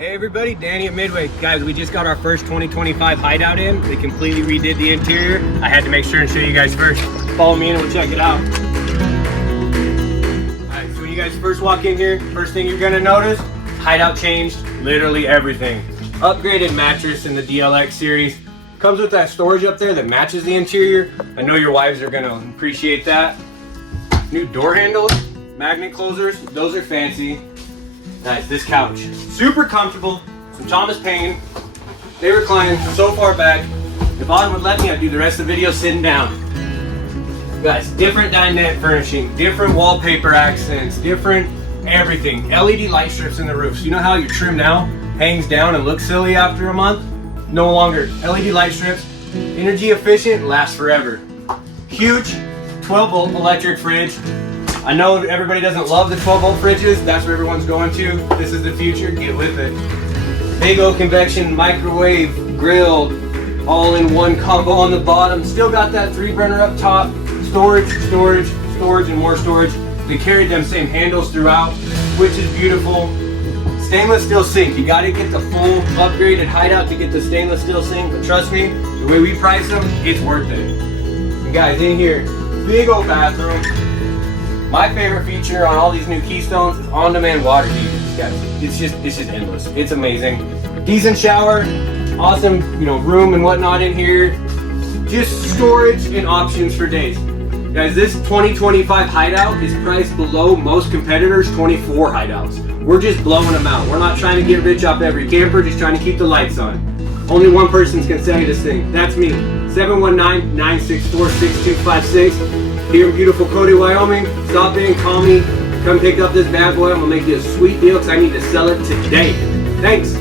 Hey everybody, Danny at Midway. Guys, we just got our first 2025 Hideout in. We completely redid the interior. I had to make sure and show you guys first. Follow me in and we'll check it out. Alright, so when you guys first walk in here, first thing you're gonna notice, Hideout changed literally everything. Upgraded mattress in the DLX series. Comes with that storage up there that matches the interior. I know your wives are gonna appreciate that. New door handles, magnet closers, those are fancy. Nice, this couch, super comfortable, some Thomas Paine. They recline so far back. If Autumn would let me, I'd do the rest of the video sitting down. Guys, different dinette furnishing, different wallpaper accents, different everything. LED light strips in the roof. So you know how your trim now hangs down and looks silly after a month? No longer. LED light strips, energy efficient, lasts forever. Huge 12-volt electric fridge. I know everybody doesn't love the 12-volt fridges. That's where everyone's going to. This is the future. Get with it. Big old convection microwave grill, all in one combo on the bottom. Still got that 3-burner up top. Storage, and more storage. They carried them same handles throughout, which is beautiful. Stainless steel sink. You got to get the full upgraded Hideout to get the stainless steel sink. But trust me, the way we price them, it's worth it. And guys, in here, big old bathroom. My favorite feature on all these new Keystones is on-demand water heaters, guys. It's just endless. It's amazing. Decent shower, awesome, room and whatnot in here. Just storage and options for days. Guys, this 2025 Hideout is priced below most competitors' 24 Hideouts. We're just blowing them out. We're not trying to get rich off every camper, just trying to keep the lights on. Only one person can sell you this thing. That's me. 719-964-6256. Here in beautiful Cody, Wyoming. Stop in, call me, come pick up this bad boy. I'm gonna make you a sweet deal because I need to sell it today. Thanks.